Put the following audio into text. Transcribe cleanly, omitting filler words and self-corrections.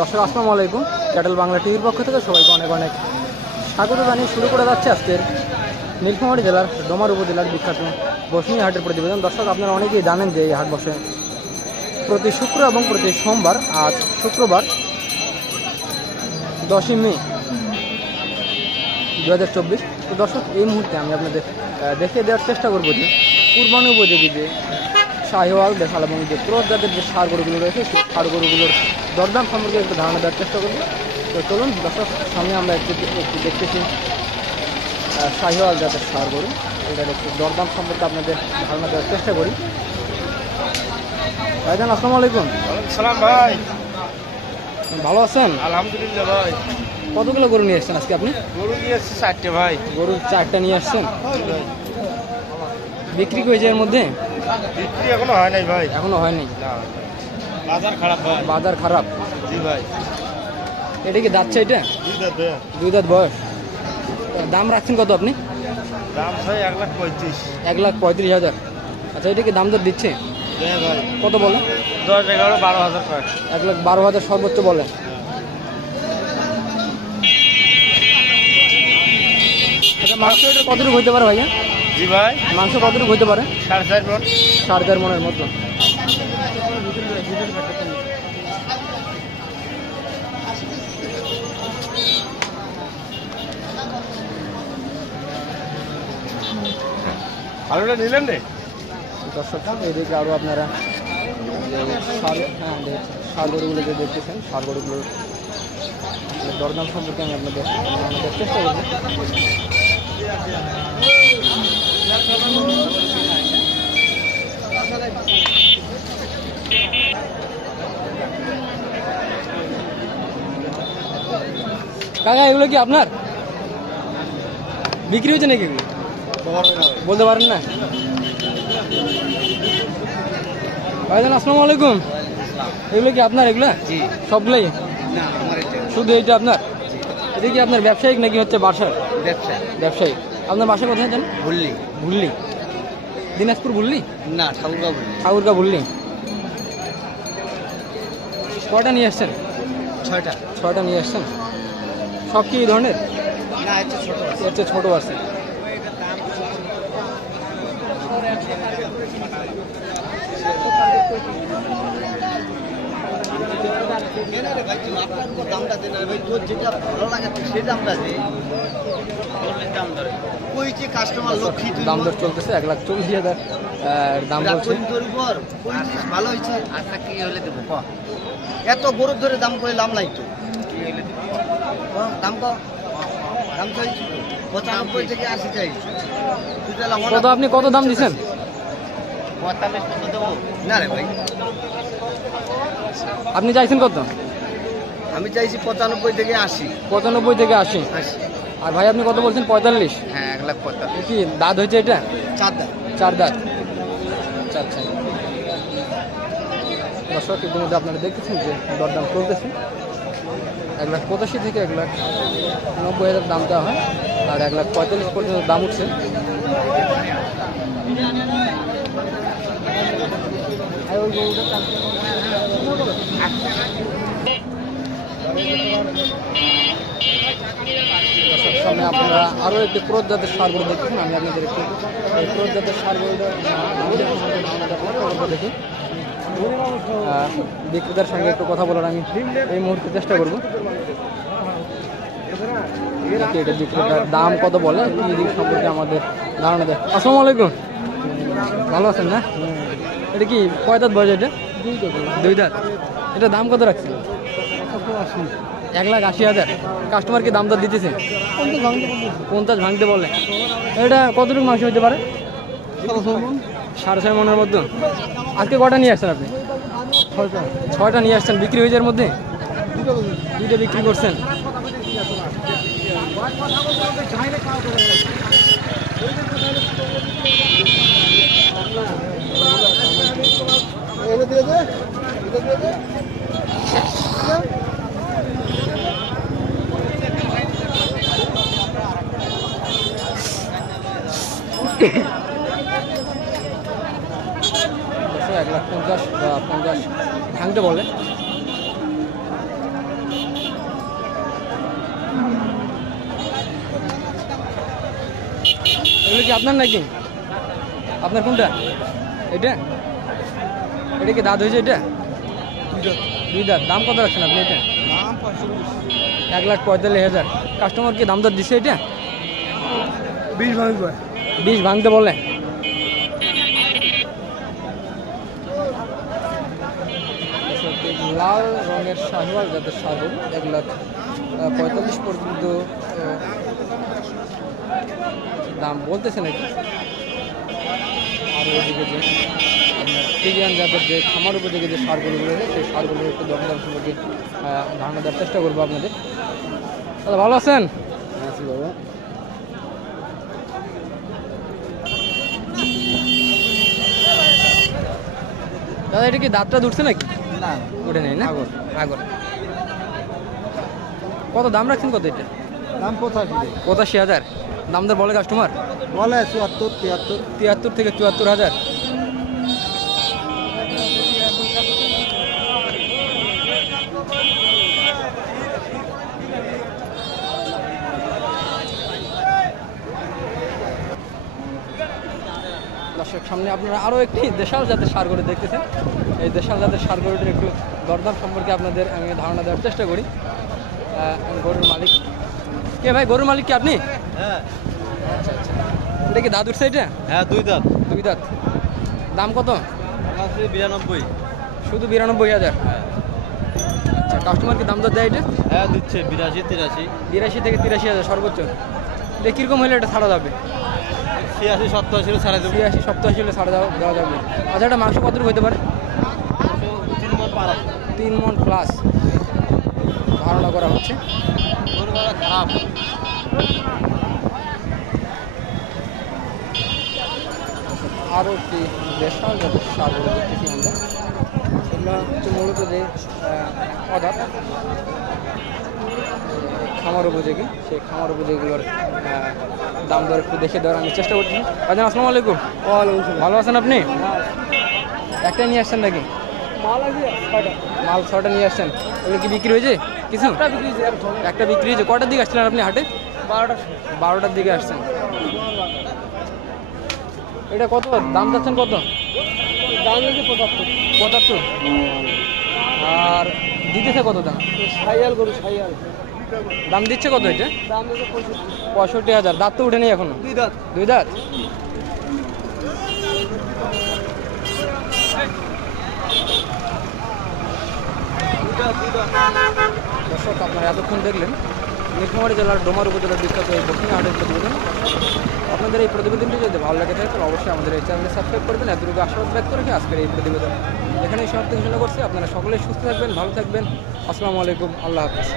দর্শক আসসালামু আলাইকুম। ক্যাটেল বাংলা টিভির পক্ষ থেকে সবাইকে অনেক অনেক স্বাগত জানিয়ে শুরু করে যাচ্ছে আজকের নীলফামারী জেলার ডোমার উপজেলার বিখ্যাত বসুনিয়া হাটের প্রতিবেদন। দর্শক আপনারা অনেকেই জানেন যে এই হাট বসে প্রতি শুক্র এবং প্রতি সোমবার। আজ শুক্রবার 10ই মে 2024। তো দর্শক এই মুহূর্তে আমি আপনাদের দেখিয়ে দেওয়ার চেষ্টা করবো যে কুরবানি উপযোগী যে শাহিওয়াল দেশাল এবং যে ক্রস জাতের যে ষাঁড় গরুগুলো রয়েছে সেই ষাঁড় গরুগুলোর দরদাম সম্পর্কে একটু ধারণা দেওয়ার চেষ্টা করবো। তো চলুন দর্শক, সামনে আমরা একটু দেখতেছি শাহিওয়াল জাতের ষাঁড় গরু, এটার একটু দরদাম সম্পর্কে আপনাদের ধারণা দেওয়ার চেষ্টা করি। ভাইজান আসসালামু আলাইকুম। সালাম ভাই, ভালো আছেন? আলহামদুলিল্লাহ ভাই। কতগুলো গরু নিয়ে আসছেন আজকে আপনি? গরু নিয়ে এসেছি 4টে ভাই। গরু 4টা নিয়ে আসছেন। বিক্রি হয়েছে এর মধ্যে? বিক্রি এখনো হয় নাই ভাই। এখনো হয়নি, বাজার খারাপ ভাই। বাজার খারাপ? জি ভাই। এটা কি দাঁতছে? এটা দুই দাঁত বয়স। দাম রাখছেন কত আপনি? দাম ভাই 1,35,000। 1,35,000। আচ্ছা, এটা কি দাম দর দিচ্ছে? হ্যাঁ ভাই। কত বলে? 10, 11, 12,000 টাকা। 1,12,000 সর্বোচ্চ বলে। আচ্ছা, মাংস এটা কতটুকু হইতে পারে ভাইয়া? জি ভাই। মাংস কতটুকু হইতে পারে? 4.5 মণ। 4.5 মণের মতো। আলুটা নিলেন রে? দর্শক এদিকে আরও আপনারা ষাঁড় গরুগুলো যে দেখতেছেন, ষাঁড় গরুগুলোর দরদাম সম্পর্কে আমি আপনাদের চেষ্টা করব। কাকা, এগুলো কি আপনার বিক্রি হয়েছে নাকি? এগুলো বলতে পারেন না? ভাইজান আসসালামু আলাইকুম। এগুলো কি আপনার? এগুলো সবগুলোই? শুধু এইটা আপনার? এটা কি আপনার ব্যবসায়িক নাকি হচ্ছে বাসার? ব্যবসায়িক। আপনার বাসা কোথায় জানেন? ভুল্লি। দিনাজপুর ভুল্লি না, ঠাকুরগা ভুল্লি। কয়টা নিয়ে আসছেন? 6টা নিয়ে আসছেন। সব কি এই ধরনের? না, হচ্ছে ছোট আছে। দাম দর চলতেছে 1,40,000 দাম বলছে। ভালো হয়েছে। আচ্ছা, কি হলে দেবো? এত গরুর ধরে দাম করে লাভ নাই তো। দাম চাইছি 95 থেকে 80 চাই। কত আপনি কত দাম দিচ্ছেন? 45 কত দেবো? না রে ভাই, আপনি চাইছেন কত? আমি চাইছি 95 থেকে 80। 95 থেকে 80। আর ভাই আপনি কত বলছেন? 45? হ্যাঁ, 1,45,000। কি দাঁত হয়েছে এটা? 4 দাঁত। 4 দাঁত। আচ্ছা, দর্শক ইতিমধ্যে আপনারা দেখতেছেন যে দরদাম চলতেছে। 1,85,000 থেকে 1,90,000 দাম দেওয়া হয়, আর 1,45,000 পর্যন্ত দাম উঠছে। সামনে আপনারা আরও একটি ক্রোধ জাতের ষাঁড় গরু দেখতেছেন। আমি আপনাদের একটু এই ক্রোধ জাতের ষাঁড় গরুটা দেখি। বিক্রেতার সঙ্গে একটু কথা বলার আমি এই মুহূর্তে চেষ্টা করবো। এটা বিক্রেতার দাম কত বলে এই দিক সম্পর্কে আমাদের ধারণা দেয়। আসসালামু আলাইকুম। ভালো আছেন না? এটা কি কয় দাঁত বয়স? এটা 2 দাঁত। এটা দাম কত রাখছেন? 1,80,000। কাস্টমারকে দাম দর দিতেছে? 50 ভাঙতে বলে। এটা কতটুকু মাংস হতে পারে? 6.5 মণের মধ্যে। আজকে কটা নিয়ে আসছেন আপনি? 6টা নিয়ে আসছেন। বিক্রি হয়ে যাওয়ার মধ্যে 2টা বিক্রি করছেন। এক লাখ 50 বা 50 ভাঙতে বলে। এগুলো কি আপনার নাকি? আপনার কোনটা? এটা এটা কি দাঁত হয়েছে? এটা দুই দাঁত। দাম কত রাখছেন আপনি এটা? 1,45,000। কাস্টমার কি দাম দর দিচ্ছে এটা? 20 ভাঙতে বলে। লাল রঙের শাহিওয়াল যাদের সার 1,45,000 পর্যন্ত দাম বলতেছে নাকি। আর ওইদিকে যে আপনার ফ্রিজিয়ান জাতের যে খামার উপযোগী যে সারগুলো রয়েছে সেই সারগুলোর একটু দরদাম সম্পর্কে ধারণা দেওয়ার চেষ্টা করবো আপনাদের। দাদা ভালো আছেন? বাবা দাদা এটা কি দাঁতটা উঠছে নাকি? না উঠে নেই না? আগর। কত দাম রাখছেন কত এটা? দাম 85,000। দাম দর বলে কাস্টমার? বলে 74 73 73 থেকে 74,000। দর্শক সামনে আপনারা আরও একটি দেশাল জাতের সার গরু দেখতেছেন। এই দেশাল জাতের সার গরুটির একটু দরদাম সম্পর্কে আপনাদের আমি ধারণা দেওয়ার চেষ্টা করি। গরুর মালিক কে ভাই? গরুর মালিক কি আপনি? হ্যাঁ আচ্ছা আচ্ছা। এটা কি দাঁত উঠছে এটা? হ্যাঁ দুই দাঁত দুই দাঁত। দাম কত? 92 শুধু 92,000। আচ্ছা, কাস্টমার কি দাম দর দেয় এটা? হ্যাঁ দিচ্ছে 82 83 82 থেকে 83,000 সর্বোচ্চ। এটা কীরকম হলে এটা ছাড়া যাবে? 86 87 ছাড়া দেবো 86 87 হলে ছাড়া দেওয়া যাবে। আচ্ছা, এটা মাংস কতটুকু হতে পারে? 3 মণ পার 3 মণ প্লাস ধারণা করা হচ্ছে। গরুগুলো খারাপ আরও একটি দেশাল জাতের সারগুলো দেখতেছি আমরা। সেগুলো হচ্ছে মূলত যে অদাত খামার উপযোগী, সেই খামার উপযোগীগুলোর দাম দর একটু দেখে দেওয়ার আমি চেষ্টা করছি। ভাইজান আসসালামু আলাইকুম। ভালো আছেন আপনি? একটাই নিয়ে আসছেন নাকি? মাল 6টা নিয়ে আসছেন। ওগুলো কি বিক্রি হয়েছে কিছু? একটা বিক্রি হয়েছে। কটার দিকে আসছিলেন আপনি হাটে? 12টার দিকে আসছেন। এটা কত দাম যাচ্ছেন? কত দাম? 75। আর দিতেছে কত দাম? দাম দিচ্ছে কত এটা? 65,000। দাঁত তো উঠে নেই এখনো? দুই দাঁত। দর্শক আপনারা এতক্ষণ দেখলেন নীলফামারী জেলার ডোমার উপজেলার বিখ্যাত এই দক্ষিণ হাটের প্রতিবেদন। আপনাদের এই প্রতিবেদনটি যদি ভালো লাগে থাকে তাহলে অবশ্যই আমাদের এই চ্যানেলে সাবস্ক্রাইব করবেন। এতটুকু আশীর্বাদ ব্যক্ত রেখে আজকের এই প্রতিবেদন এখানেই সমাপ্তি ঘোষণা করছি। আপনারা সকলেই সুস্থ থাকবেন, ভালো থাকবেন। আসসালামু আলাইকুম, আল্লাহ হাফিজ।